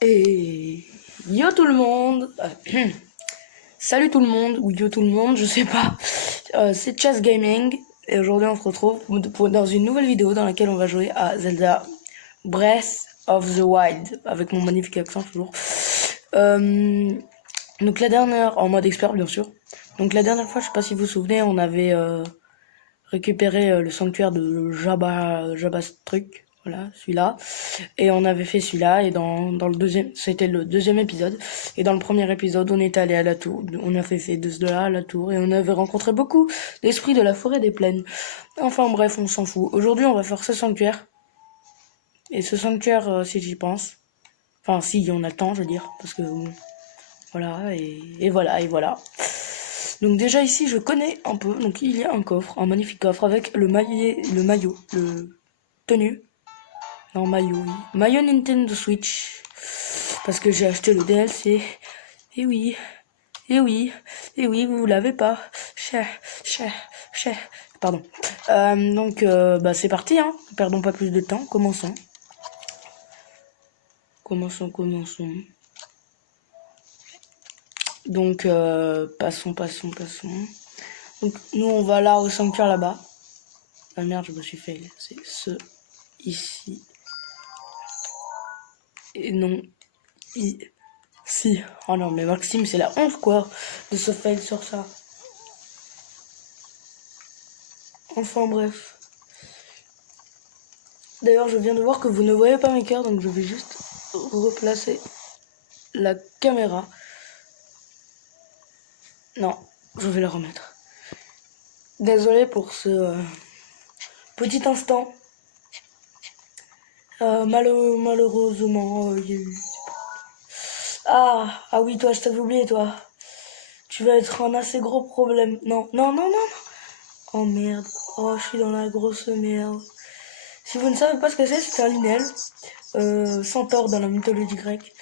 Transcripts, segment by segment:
Et yo tout le monde, salut tout le monde, ou yo tout le monde, je sais pas. C'est Chess Gaming, et aujourd'hui on se retrouve dans une nouvelle vidéo dans laquelle on va jouer à Zelda Breath of the Wild, avec mon magnifique accent toujours. Donc la dernière, en mode expert bien sûr. Donc la dernière fois, je sais pas si vous vous souvenez, on avait récupéré le sanctuaire de Jabba truc, voilà, celui-là. Et on avait fait celui-là, et dans le deuxième, c'était le deuxième épisode. Et dans le premier épisode, on était allé à la tour, on a fait de cela à la tour, et on avait rencontré beaucoup d'esprits de la forêt des plaines. Enfin bref, on s'en fout. Aujourd'hui, on va faire ce sanctuaire. Et ce sanctuaire, si j'y pense, enfin si on a le temps, je veux dire, parce que voilà, et voilà, et voilà. Donc déjà ici, je connais un peu. Donc il y a un coffre, un magnifique coffre avec le maillot, le tenue. Non, maillot, oui. Maillot Nintendo Switch. Parce que j'ai acheté le DLC. Et oui, et oui, et oui, vous l'avez pas. Cher, cher, cher. Pardon. Donc, bah c'est parti, hein. Perdons pas plus de temps. Commençons. Commençons. Donc, passons. Donc, nous, on va là au sanctuaire là-bas. Ah merde, je me suis fait. C'est ce ici. Et non, ici. Oh non, mais Maxime, c'est la honte, quoi, de se fail sur ça. Enfin, bref. D'ailleurs, je viens de voir que vous ne voyez pas mes cœurs, donc je vais juste replacer la caméra. Non, je vais la remettre. Désolé pour ce petit instant. Malheureusement, il y a eu... Ah oui, toi, je t'avais oublié, toi. Tu vas être un assez gros problème. Non. Oh merde. Oh, je suis dans la grosse merde. Si vous ne savez pas ce que c'est un Linel. Centaure dans la mythologie grecque.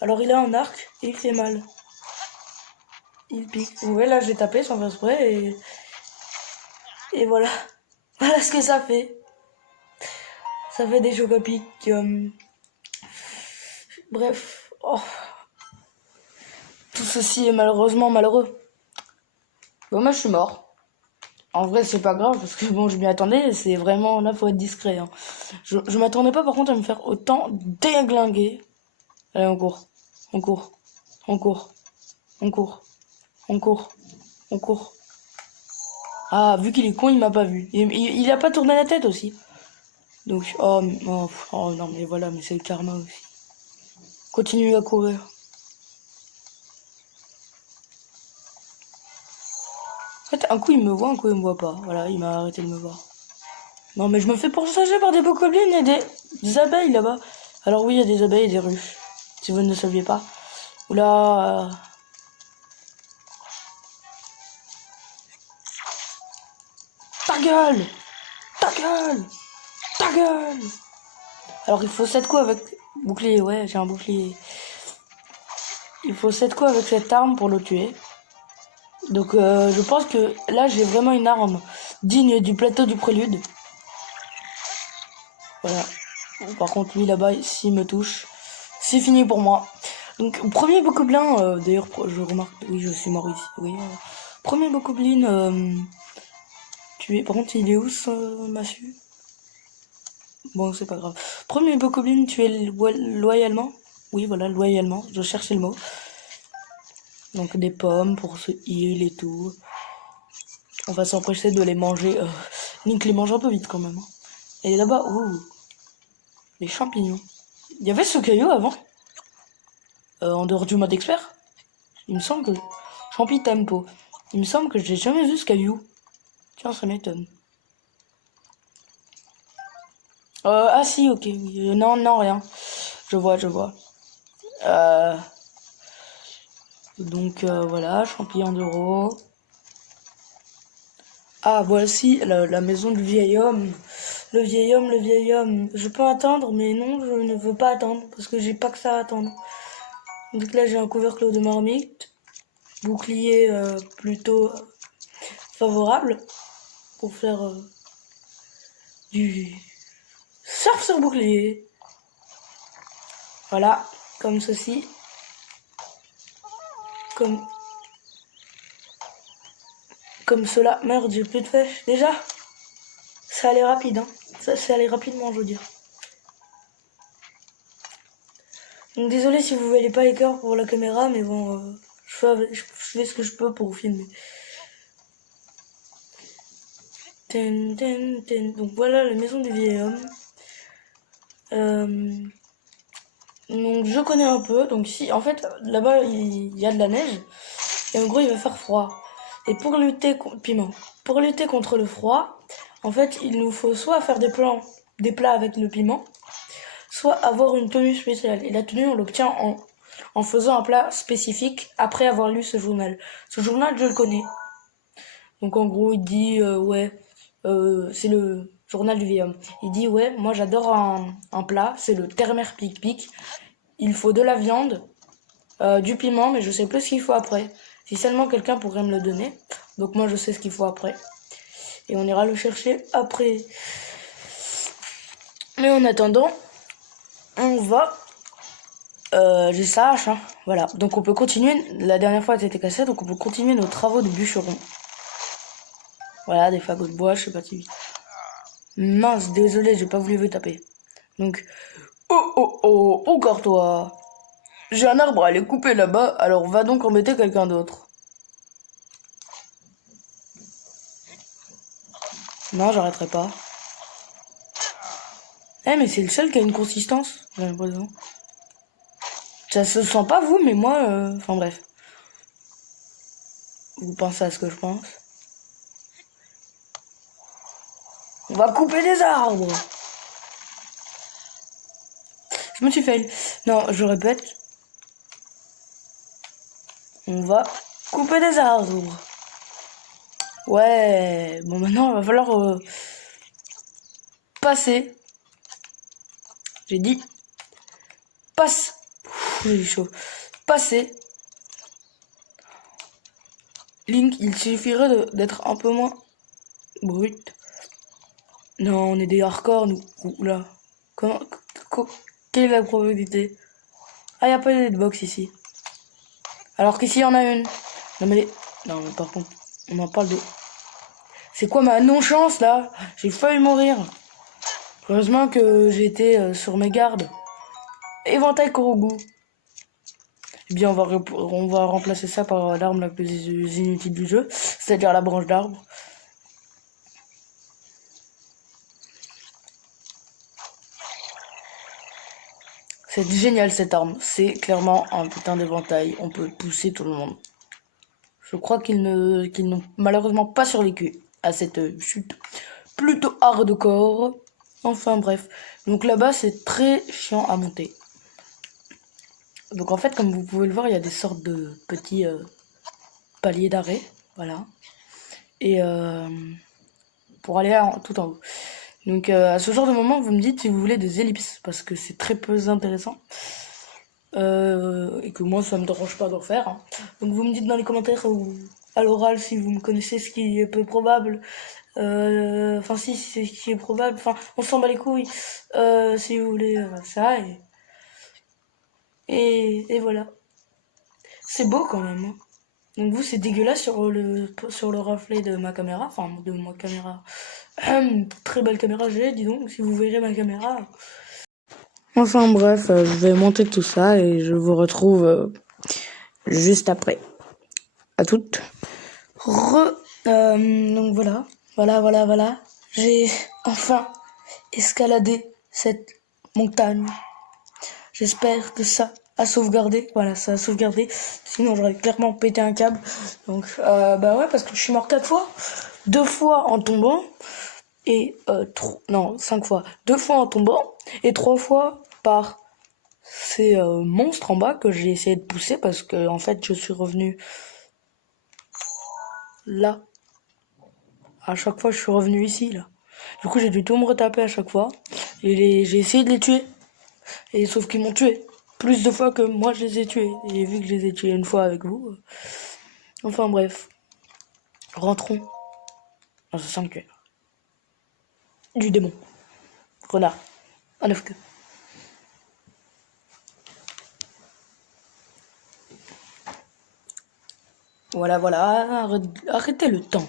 Alors, il a un arc et il fait mal. Il pique. Vous voyez, là, j'ai tapé sans faire exprès et voilà. Voilà ce que ça fait. Ça fait des chocs à pic. Bref. Oh. Tout ceci est malheureusement malheureux. Bon, moi, je suis mort. En vrai, c'est pas grave parce que bon, je m'y attendais. C'est vraiment là, faut être discret. Hein. Je m'attendais pas par contre à me faire autant déglinguer. Allez, on court. On court. On court. On court. On court. On court. Ah, vu qu'il est con, il m'a pas vu. Il a pas tourné la tête aussi. Donc, oh non, mais voilà, mais c'est le karma aussi. Continue à courir. En fait, un coup il me voit, un coup il me voit pas. Voilà, il m'a arrêté de me voir. Non, mais je me fais pourchaser par des bokoblins et des abeilles là-bas. Alors oui, il y a des abeilles et des ruches. Si vous ne le saviez pas. Oula. Ta gueule. Ta gueule. Ta gueule. Alors il faut 7 coups avec... Bouclier, ouais, j'ai un bouclier. Il faut 7 coups avec cette arme pour le tuer. Donc je pense que là j'ai vraiment une arme digne du plateau du prélude. Voilà. Par contre lui là-bas, s'il me touche, c'est fini pour moi. Donc premier bokoblin, d'ailleurs je remarque, oui je suis mort ici, oui. Premier bokoblin tué, par contre il est où ce massue? Bon c'est pas grave. Premier bokoblin tué loyalement, oui voilà loyalement, je cherchais le mot. Donc des pommes pour se heal et tout. On va s'empresser de les manger. Link les mange un peu vite quand même. Et là-bas, ouh, les champignons. Il y avait ce caillou avant, en dehors du mode expert. Il me semble que... Champi tempo. Il me semble que j'ai jamais vu ce caillou. Tiens, ça m'étonne. Ah si, ok, oui. Non, rien. Je vois. Donc voilà, champignon d'euro. Ah, voici la maison du vieil homme. Le vieil homme. Je peux attendre, mais non, je ne veux pas attendre, parce que j'ai pas que ça à attendre. Donc là, j'ai un couvercle de marmite. Bouclier plutôt favorable pour faire du surf sur bouclier. Voilà. comme ceci, comme cela. Merde, j'ai plus de flèches. Déjà, ça allait rapide, hein. Ça allait rapidement, je veux dire. Donc désolé si vous voyez pas les cœurs pour la caméra, mais bon, je fais ce que je peux pour filmer. Donc voilà la maison du vieil homme. Donc je connais un peu. Donc si, en fait, là-bas il y a de la neige et en gros il va faire froid. Et pour lutter pour lutter contre le froid, en fait il nous faut soit faire des plats avec le piment, soit avoir une tenue spéciale. Et la tenue on l'obtient en faisant un plat spécifique après avoir lu ce journal. Ce journal je le connais. Donc en gros il dit c'est le journal du vieil homme. Il dit ouais, moi j'adore un plat, c'est le terre-mer pic-pic. Il faut de la viande, du piment, mais je sais plus ce qu'il faut après. Si seulement quelqu'un pourrait me le donner. Donc moi je sais ce qu'il faut après. Et on ira le chercher après. Mais en attendant, on va... j'ai sa hache, hein. Voilà. Donc on peut continuer. La dernière fois elle était cassée, donc on peut continuer nos travaux de bûcheron. Voilà, des fagots de bois, je sais pas si... Mince, désolé, j'ai pas voulu vous taper. Donc... Oh, encore toi. J'ai un arbre à aller couper là-bas, alors va donc embêter quelqu'un d'autre. Non, j'arrêterai pas. Eh, mais c'est le seul qui a une consistance, j'ai l'impression. Ça se sent pas vous, mais moi, enfin bref. Vous pensez à ce que je pense. On va couper des arbres. Je me suis fail. Non, je répète. On va couper des arbres. Ouais. Bon, maintenant, il va falloir passer. J'ai dit passe. J'ai chaud. Passer. Link, il suffirait d'être un peu moins brut. Non, on est des hardcore, nous. Oula. Quelle est la probabilité? Ah, y a pas de box ici. Alors qu'ici, y en a une. Non, mais... Non, mais par contre, on en parle de... C'est quoi ma non-chance, là? J'ai failli mourir. Heureusement que j'étais sur mes gardes. Éventail Korogu. Eh bien, on va remplacer ça par l'arme la plus inutile du jeu, c'est-à-dire la branche d'arbre. C'est génial cette arme, c'est clairement un putain d'éventail, on peut pousser tout le monde. Je crois qu'ils n'ont malheureusement pas survécu à cette chute plutôt hardcore. Enfin bref, donc là-bas c'est très chiant à monter. Donc en fait, comme vous pouvez le voir, il y a des sortes de petits paliers d'arrêt, voilà. Et pour aller tout en haut. Donc à ce genre de moment, vous me dites si vous voulez des ellipses, parce que c'est très peu intéressant. Et que moi, ça me dérange pas d'en faire. Hein. Donc vous me dites dans les commentaires ou à l'oral si vous me connaissez, ce qui est peu probable. Enfin si, c'est ce qui est probable. Enfin, on s'en bat les couilles. Si vous voulez ça. Et voilà. C'est beau quand même. Hein. Donc vous, c'est dégueulasse sur le reflet de ma caméra. Enfin, de ma caméra. Très belle caméra j'ai, dis donc, si vous verrez ma caméra. Enfin bref, je vais monter tout ça et je vous retrouve juste après. À toutes. Donc voilà. J'ai enfin escaladé cette montagne. J'espère que ça a sauvegardé. Voilà, ça a sauvegardé. Sinon, j'aurais clairement pété un câble. Donc, bah ouais, parce que je suis mort 4 fois. 2 fois en tombant. Et, 5 fois. 2 fois en tombant. Et 3 fois par ces monstres en bas que j'ai essayé de pousser parce que, en fait, je suis revenu là. À chaque fois, je suis revenu ici, là. Du coup, j'ai dû tout me retaper à chaque fois. Et j'ai essayé de les tuer. Et sauf qu'ils m'ont tué. Plus de fois que moi, je les ai tués. Et vu que je les ai tués une fois avec vous... Enfin, bref. Rentrons dans ce sanctuaire. Du démon. Renard. À 9 queues. Voilà, voilà, arrêtez le temps.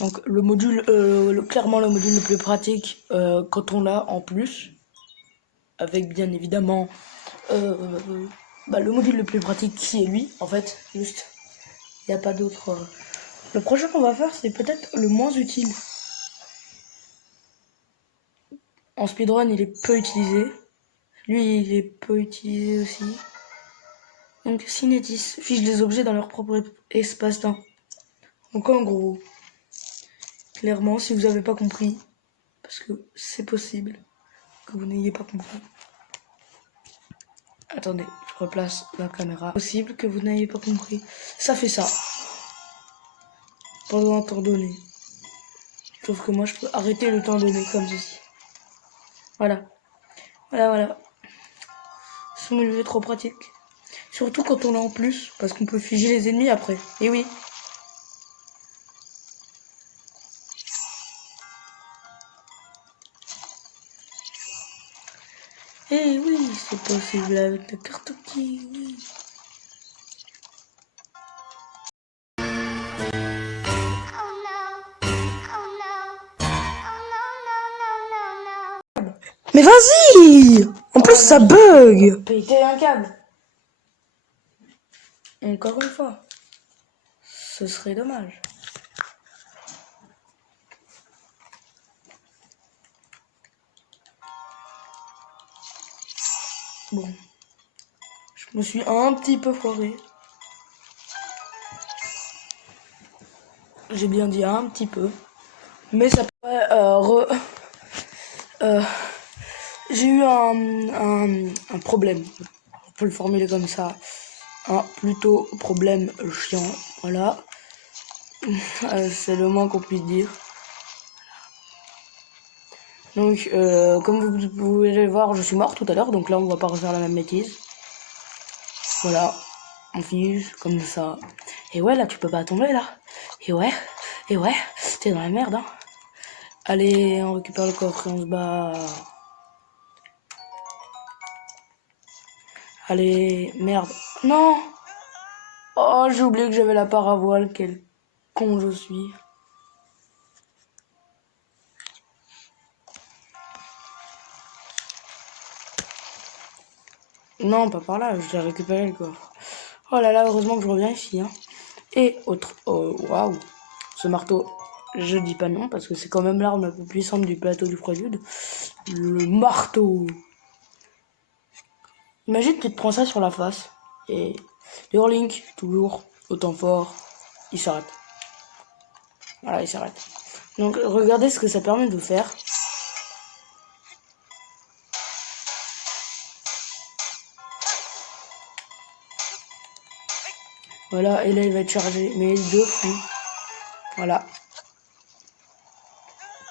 Donc le module, clairement le module le plus pratique quand on l'a en plus, avec bien évidemment le module le plus pratique qui est lui, en fait, juste, il n'y a pas d'autre. Le prochain qu'on va faire, c'est peut-être le moins utile. En speedrun, il est peu utilisé. Lui, il est peu utilisé aussi. Donc Cinétis fiche les objets dans leur propre espace-temps. Donc en gros, clairement, si vous n'avez pas compris, parce que c'est possible que vous n'ayez pas compris. Attendez, je replace la caméra. Possible que vous n'ayez pas compris. Ça fait ça. Pendant un temps donné. Sauf que moi, je peux arrêter le temps donné comme ceci. Voilà. Voilà, voilà. Ce module est trop pratique. Surtout quand on l'a en plus, parce qu'on peut figer les ennemis après. Et oui. Eh oui, c'est possible avec la carte qui, oui. Mais vas-y! En plus, ça bug! Péter un câble. Encore une fois. Ce serait dommage. Bon. Je me suis un petit peu foiré. J'ai bien dit un petit peu. Mais ça pourrait j'ai eu un problème. On peut le formuler comme ça. Un plutôt problème chiant. Voilà. C'est le moins qu'on puisse dire. Donc, comme vous pouvez le voir, je suis mort tout à l'heure. Donc là, on va pas refaire la même bêtise. Voilà. On fige comme ça. Et ouais, là, tu peux pas tomber, là. Et ouais, t'es dans la merde, hein. Allez, on récupère le coffre et on se bat. Allez, merde. Non! Oh, j'ai oublié que j'avais la paravoile. Quel con je suis. Non, pas par là, je l'ai récupéré le coffre. Oh là là, heureusement que je reviens ici, hein. Et autre... Oh, waouh. Ce marteau, je dis pas non, parce que c'est quand même l'arme la plus puissante du plateau du prélude. Le marteau. Imagine, tu te prends ça sur la face. Et le Link, toujours autant fort, il s'arrête. Voilà, il s'arrête. Donc, regardez ce que ça permet de faire. Voilà, et là, il va être chargé. Mais de fou. Voilà.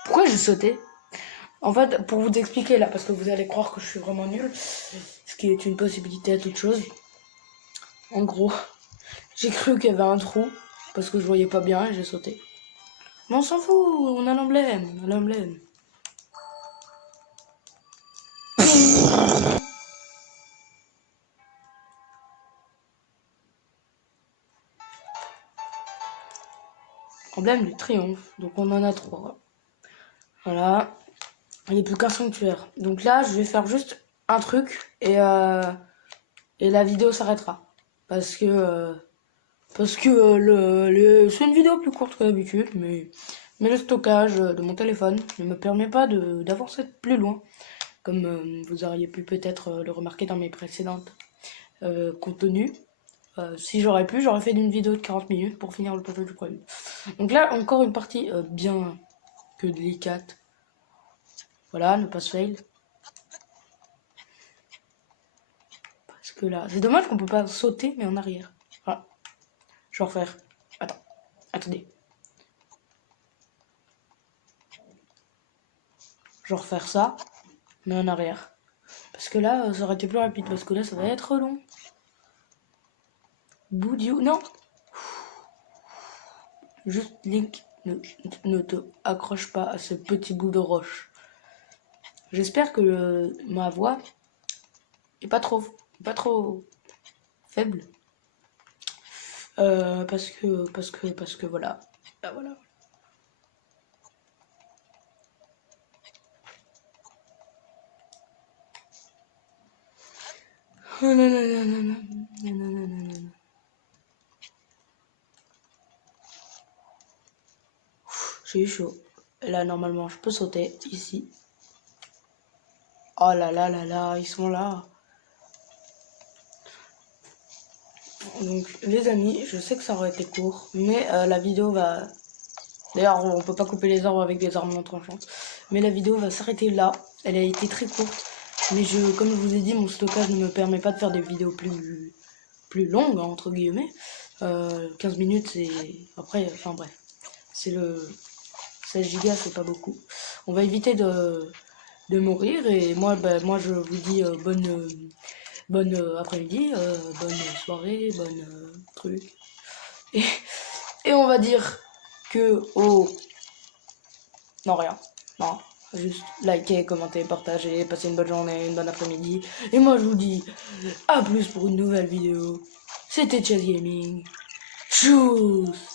Pourquoi j'ai sauté? En fait, pour vous expliquer là, parce que vous allez croire que je suis vraiment nul, ce qui est une possibilité à toute chose. En gros, j'ai cru qu'il y avait un trou, parce que je voyais pas bien et j'ai sauté. Mais on s'en fout, on a l'emblème, on a l'emblème. Emblème du triomphe, donc on en a 3. Voilà, il n'y a plus qu'un sanctuaire. Donc là, je vais faire juste un truc et la vidéo s'arrêtera. Parce que c'est une vidéo plus courte que d'habitude, mais le stockage de mon téléphone ne me permet pas d'avancer plus loin, comme vous auriez pu peut-être le remarquer dans mes précédentes contenus. Si j'aurais pu, j'aurais fait une vidéo de 40 minutes pour finir le plateau du problème. Donc là, encore une partie bien que délicate. Voilà, ne pas se fail. Parce que là, c'est dommage qu'on peut pas sauter, mais en arrière. Voilà. Je vais refaire. Attendez. Je vais refaire ça, mais en arrière. Parce que là, ça aurait été plus rapide, parce que là, ça va être long. Boudiou, non. Juste, Link, ne te accroche pas à ce petit bout de roche. J'espère que ma voix est pas trop faible. Parce que voilà. Là, voilà. Oh, non, non, non, non, non, non, non, non, non, non. J'ai eu chaud. Et là, normalement, je peux sauter ici. Oh là là là là, ils sont là. Donc, les amis, je sais que ça aurait été court, mais la vidéo va... D'ailleurs, on peut pas couper les arbres avec des armes non tranchantes. Mais la vidéo va s'arrêter là. Elle a été très courte. Mais comme je vous ai dit, mon stockage ne me permet pas de faire des vidéos plus longues, hein, entre guillemets. 15 minutes, c'est... Après, enfin bref. C'est le... 16 Go, c'est pas beaucoup. On va éviter de mourir. Et moi, moi je vous dis bonne après-midi, bonne soirée, bonne truc. Et on va dire que non, rien. Non. Juste likez, commentez, partagez, passez une bonne journée, une bonne après-midi. Et moi je vous dis à plus pour une nouvelle vidéo. C'était Chess Gaming. Tchuss.